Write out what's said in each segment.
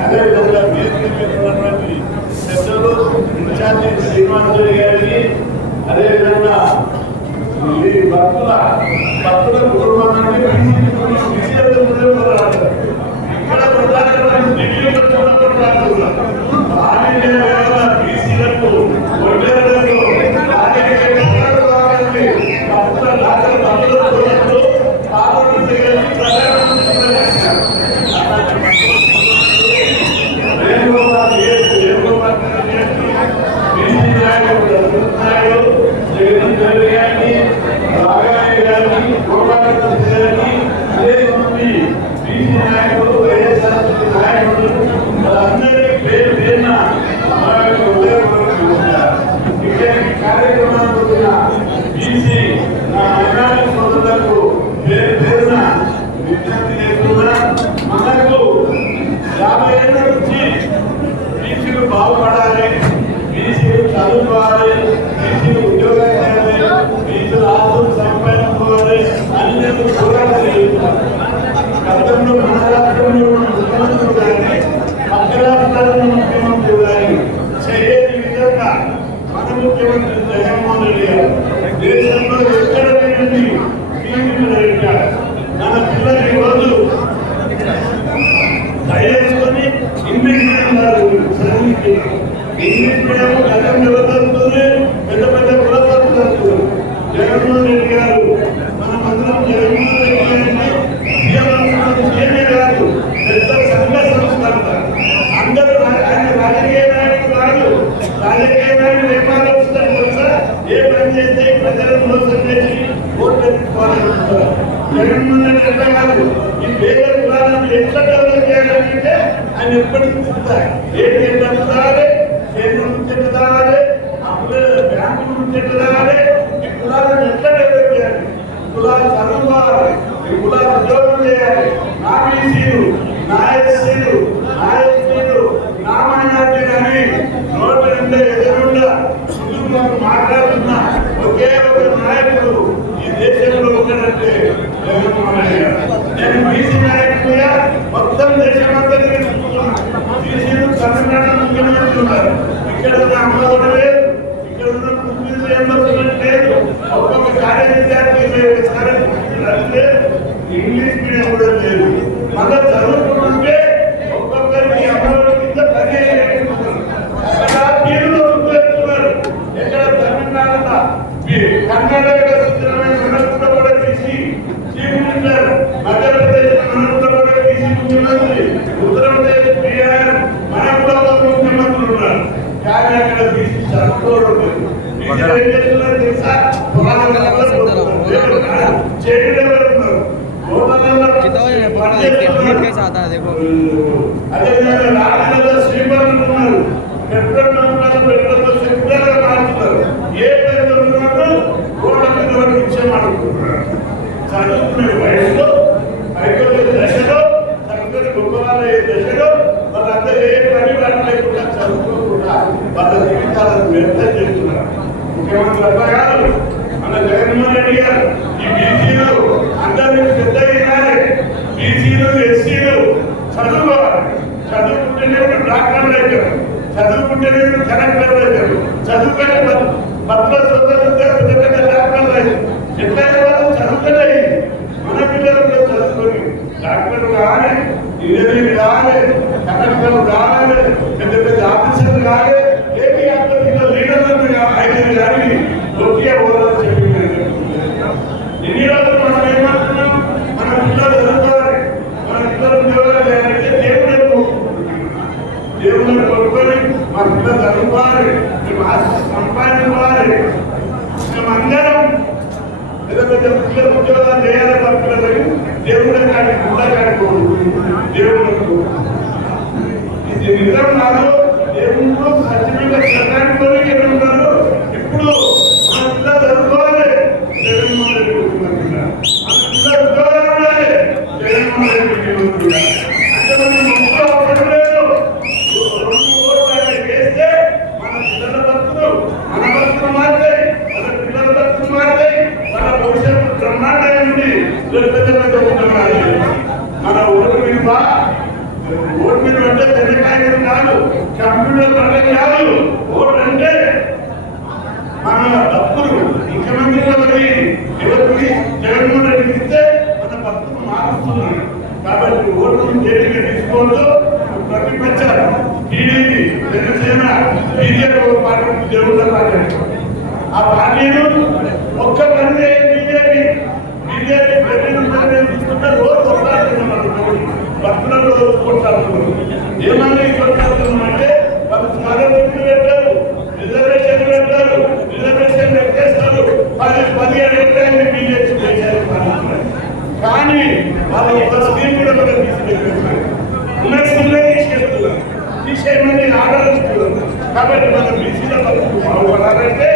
అదేవిధంగా మీరు మీద పెద్దలు ఇన్ఛార్జి శ్రీమాన్ గారికి అదేవిధంగా ఈ భక్తుల భక్తుల కుటుంబం నుండి విజయాలు ఇక్కడ ప్రధానమైన ఢిల్లీలో చూడబడుతున్నారు బీసీలకు ఒడ్డేరులకు రాజకీయ పోరాటాలు కావాలని భక్తుల రాజల భక్తుల కోరుతూ పార్లమెంట్ దగ్గరికి ప్రధానమంత్రి వేణుగోపాల్ గారు, వేణుగోపాల్ గారు, బీసీ నాయకుడు నాయుడు, జగన్ రెడ్డి గారిని, రాఘవయ్య గారిని, గోపాలకృష్ణ గారిని, అదేవిధంగా బీసీ నాయకుడు, వైఎస్ఆర్సీపీ నాయకుడు, వాళ్ళందరికీ పేరు పేరున మా యొక్క హృదయపూర్వక ఇక్కడికి కార్యక్రమానికి వచ్చిన బీసీ నా మైనారిటీ సోదరులకు పేరు పేరున విజ్ఞప్తి చేస్తున్నా మనకు యాభై ఏళ్ళ నుంచి బీసీలు బాగుపడాలి బీసీలు చదువుకోవాలి బీసీలు ఉద్యోగాలు చేయాలి బీసీలు ఆస్తులు సంపాదించుకోవాలి అన్ని పోరాటాలు చేస్తున్నారు గతంలో మన రాష్ట్రంలో ఉన్న ముఖ్యమంత్రులు కానీ పక్క రాష్ట్రాల్లో ముఖ్యమంత్రి కానీ చేయని విధంగా మన ముఖ్యమంత్రి జగన్మోహన్ రెడ్డి గారు దేశంలో ఎక్కడ లేని బీసీలు పెట్టారు మన పిల్లలు ఈరోజు దయచేసుకొని ఇంగ్లీష్ మీడియం కాదు చదివించి ఇంగ్లీష్ మీడియం గతం నిలబడుతుంది పెద్ద పెద్ద కులపడుతుంది జగన్మోహన్ రెడ్డి గారు మన మంత్రం జగన్మోహన్ రెడ్డి గారిని కాదు పెద్ద సంఘ సంస్కర్త అందరూ రాజకీయ నాయకుడు కాదు రాజకీయ నాయకుడు ఏం ఆలోచిస్తారు తెలుసా ఏ పని చేస్తే ప్రజలను మోసం చేసి ఓట్లు జగన్మోహన్ రెడ్డి ఎట్లా కాదు ఈ పేద కులాలను ఎట్లా డెవలప్ చేయాలంటే ఆయన ఎప్పటికీ చెప్తారు ఏంటి ఎట్లా తాగాలి కేంద్రం నుంచి ఎట్లా బ్యాంకు నుంచి ఎట్లా తాగాలి ఈ కులాలను ఎట్లా డెవలప్ చేయాలి కులాలు ఈ కులాలు ఉద్యోగం చేయాలి నా బీసీలు నా ఎస్సీలు నా ఎస్టీలు నా మైనార్టీ అని నోటి నుండి ఎదురుండా సులువుగా మాట్లాడుతున్న ఒకే ఒక నాయకుడు ఈ దేశంలో ఉన్నాడంటే జగన్మోహన్ నేను బీసీ నాయకుడిగా మొత్తం దేశమంతా తిరుగుతున్నాను బీసీలు తమిళనాడు ముఖ్యమంత్రి ఉన్నారు ఇక్కడ ఉన్న అమ్మఒడి ఇక్కడ ఉన్న కుటుంబ రియంబర్స్మెంట్ లేదు ఒక్కొక్క కార్య విద్యార్థి ఇంగ్లీష్ మీడియం కూడా లేదు. మళ్ళీ చదువుకుంటుంటే ఒక్కొక్కరికి అమ్మఒడి కింద పని వేలు ఇస్తున్నారు. తీరులో ఉపయోగిస్తున్నారు ఎక్కడ కర్ణాటక आता है देखो అదేవిధంగా రాజకీయాల్లో శ్రీమంతులు ఉన్నారు పెట్రోల్ బంకులలో పెట్రోల్ సెక్యులర్గా మారుతున్నారు ఏ పెట్రోల్ ఉన్నారు రోడ్ల మీద ఒకటి ఇచ్చేయమనుకుంటున్నారు చదువుకునే వయసులో పైకొచ్చే దశలో చదువుకునే గొప్పవాళ్ళ దశలో వాళ్ళందరూ ఏ పని పని లేకుండా చదువుకోకుండా వాళ్ళ జీవితాలను వ్యర్థం చేస్తున్నారు ముఖ్యమంత్రి అబ్బా గారు మన జగన్మోహన్ రెడ్డి గారు ఈ బీసీలు అందరినీ పెద్ద చదువుకుంటేనే కలెక్టర్లు అవుతారు చదువుకునే పట్ల సొంతంగా పెద్ద పెద్ద డాక్టర్లు అవుతారు ఎట్లయితే వాళ్ళు చదువుకునే మన పిల్లలు కూడా చదువుకొని డాక్టర్లు కానీ ఇంజనీర్ కానీ కలెక్టర్లు కానీ పెద్ద పెద్ద ఆఫీసర్లు కావాలి ఏమి అందరికీ లీడర్లు ఐదు కానీ ఒకే ఓదాలు చెప్పి ఎన్ని రోజులు మనం ఏమంటున్నాం మన పిల్లలు చదువుకోవాలి మన పిల్లలు ఉద్యోగాలు చేయాలంటే దేవుడు ఎదురు. దేవుడిని కొనుక్కొని మన పిల్లలు చదువుకోవాలి మేము ఆస్తి సంపాదించుకోవాలి మేమందరం పెద్ద పెద్ద పిల్లలు ఉద్యోగాలు చేయాలి మన పిల్లలకు దేవుడు ఇది నిజం కాదు దేవుడు సర్టిఫికెట్ చదవడానికి ఉన్నారు ఇప్పుడు మన పిల్లలు చదువుకోవాలి జగన్మోహన్ రెడ్డి మన పిల్లలు ఉద్యోగాలు జగన్మోహన్ రెడ్డి అంటే మనం అవసరం లేదు రెండు వేస్తే మన పిల్లల బతుకులు మన బతుకులు మారుతాయి మన పిల్లల బతుకులు మారుతాయి మన భవిష్యత్తు బ్రహ్మాండంగా ఉంది రేపు పెద్ద పెద్ద ఉద్యోగాలు మన ఓటు విలువ ఓటు అంటే తెల్లకాయ కాదు కంప్యూటర్ పడడం కాదు ఓటు అంటే మన భక్తులు ముఖ్యమంత్రి గారి ఎవరికి జగన్మోహన్ రెడ్డికి ఇస్తే మన భక్తులు మారుస్తున్నారు కాబట్టి ఓట్లు తేలిగా తీసుకోవద్దు ప్రతిపక్ష టీడీపీ జనసేన బీజేపీ పార్టీ దేవుళ్ళ పార్టీ. ఆ పార్టీలు ఒక్క పని బీజేపీ. బీజేపీ ప్రతినిధులు తీసుకుంటే రోజు కొట్లాడుతున్నారు భక్తులను కొట్టారు కొట్లాడుతున్నారు ఏమన్నా కొట్లాడుతున్నామంటే వాళ్ళు స్కాలర్షిప్లు పెట్టారు రిజర్వేషన్ పెట్టారు రిజర్వేషన్ పెట్టేస్తారు. పది పదిహేడు ఎకరాలు బీజేపీ చేశారు కానీ వాళ్ళు ఒక స్కీమ్ కూడా మనం తీసుకెళ్తున్నారు ఉన్న స్కీమ్లే తీసుకెళ్తున్నారు. తీసేయమని ఆర్డర్ ఇస్తున్నారు. కాబట్టి మనం బీసీల బతుకు బాగుపడాలంటే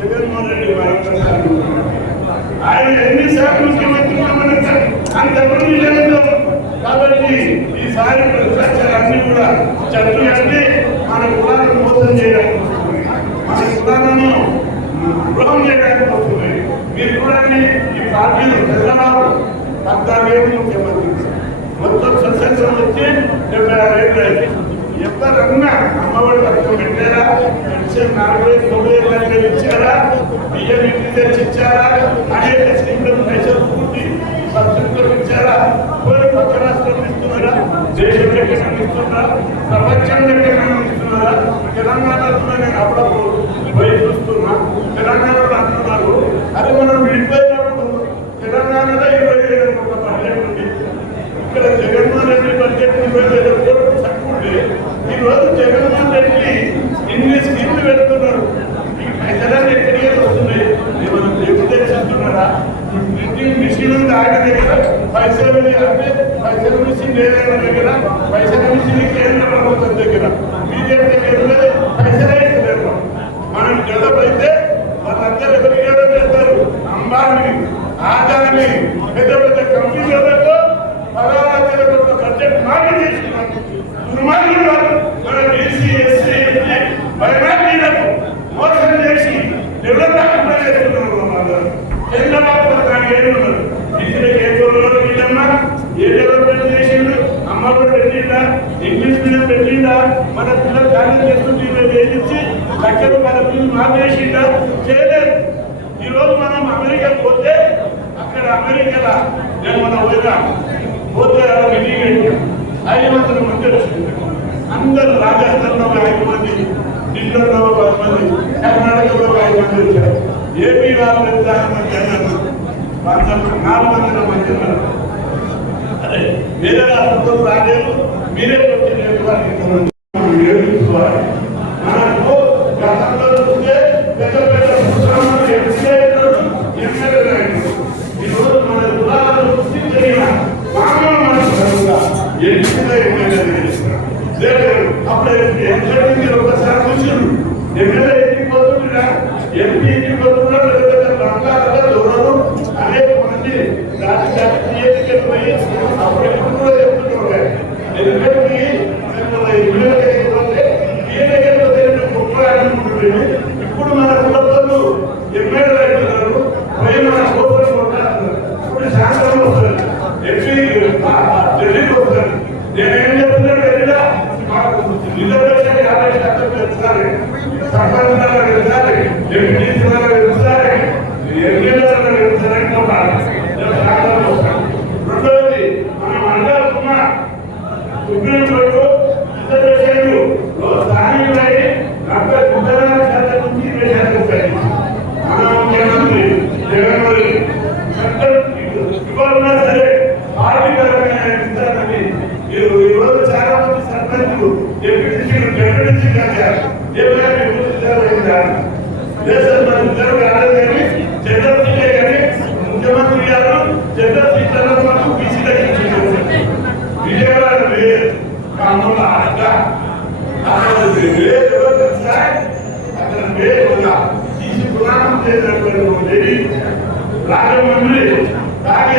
జగన్మోహన్ రెడ్డి మరొకసారి ఆయన ఎన్నిసార్లు ముఖ్యమంత్రి మనకు అంతమంది కాబట్టి ఈసారి ప్రతిపక్షాలన్నీ కూడా చర్చలు అంటే మన కులాలను మోసం చేయడానికి మన కులాలను గృహం చేయడానికి వస్తున్నాయి. మీరు చూడండి ఈ పార్టీలు చంద్రబాబు పద్నాలుగేళ్ళు ముఖ్యమంత్రి మొత్తం స్వతంత్రం వచ్చి డెబ్బై ఆరు ఏళ్ళు అయింది. ఎవరన్నా అమ్మఒడి పథకం పెట్టారా? పెన్షన్ నాలుగు వేలు తొమ్మిది వేల లక్షలు ఇచ్చారా? బియ్యం ఇంటి తెచ్చి ఇచ్చారా? అనేక స్కీమ్లకు పైసలు పూర్తి సబ్సిడీలు ఇచ్చారా? కొన్ని ఇస్తున్నారా? దేశం ఎక్కడ ఇస్తున్నారా? ప్రపంచం ఎక్కడ ఇస్తున్నారా తెలంగాణలో నేను అప్పుడప్పుడు పోయి చూస్తున్నా. తెలంగాణలో అంటున్నారు. అది మనం విడిపోయినప్పుడు తెలంగాణలో ఇరవై ఏడు ఒక బడ్జెట్ ఉంది ఇక్కడ జగన్మోహన్ రెడ్డి బడ్జెట్ ఇరవై వేల కోట్లు తక్కువ జగన్మోహన్ రెడ్డి ఇన్ని స్కీమ్లు పెడుతున్నారు. ఈ పైసలన్నీ ఎక్కడ వస్తున్నాయి ఏమైనా దేవుడు తెచ్చిస్తున్నారా ప్రింటింగ్ మిషన్ ఉంది ఆయన దగ్గర పైసలు అంటే పైసలు మిషన్ లేదన్న దగ్గర పైసల మిషన్ కేంద్ర ప్రభుత్వం దగ్గర బీజేపీ దగ్గర పైసలే ఇస్తలేరు మనం డెవలప్ అయితే వాళ్ళందరూ ఎవరికి డెవలప్ చేస్తారు అంబానీ ఆదాని పెద్ద పెద్ద కంపెనీలకు పదహారు కోట్ల బడ్జెట్ మాఫీ చేస్తున్నారు దుర్మార్గులు వాళ్ళు. మన బీసీ ఎస్సీ ఎస్టీ మైనార్టీలకు మోసం చేసి డెవలప్ కాకుండా చేస్తున్నారు వాళ్ళందరూ. చంద్రబాబు నాయుడు ఏడు ఉన్నారు బీసీలకు ఏ తోలలో వీళ్ళన్నా ఏ డెవలప్మెంట్ చేసిండు అమ్మ కూడా పెట్టిండా ఇంగ్లీష్ మీడియం పెట్టిండా మన పిల్లలు కాలేజ్ చేస్తుంటే వీళ్ళు వేయించి లక్ష రూపాయల ఫీజు మాపేసిండా చేయలేదు ఈ రోజు మనం అమెరికా పోతే అక్కడ అమెరికాలో నేను మన పోయినా పోతే ఆడ మీటింగ్ పెట్టాం. ఐదు వందల రాజస్థాన్లో ఒక ఐదు మంది ఢిల్లీలో ఒక పది మంది కర్ణాటకలో ఒక ఐదు మంది వచ్చారు. ఏపీ వాళ్ళు ఎంత మంది అన్నారు? వందలు నాలుగు వందల మంది అన్నారు. అదే వేరే రాష్ట్రంలో రాలేదు మీరే వచ్చి డిప్యూటీ సీఎం డెప్యూటీ సీఎం గారు ఏమైనా మీకు ఉద్యోగం రాజమండ్రి తాగే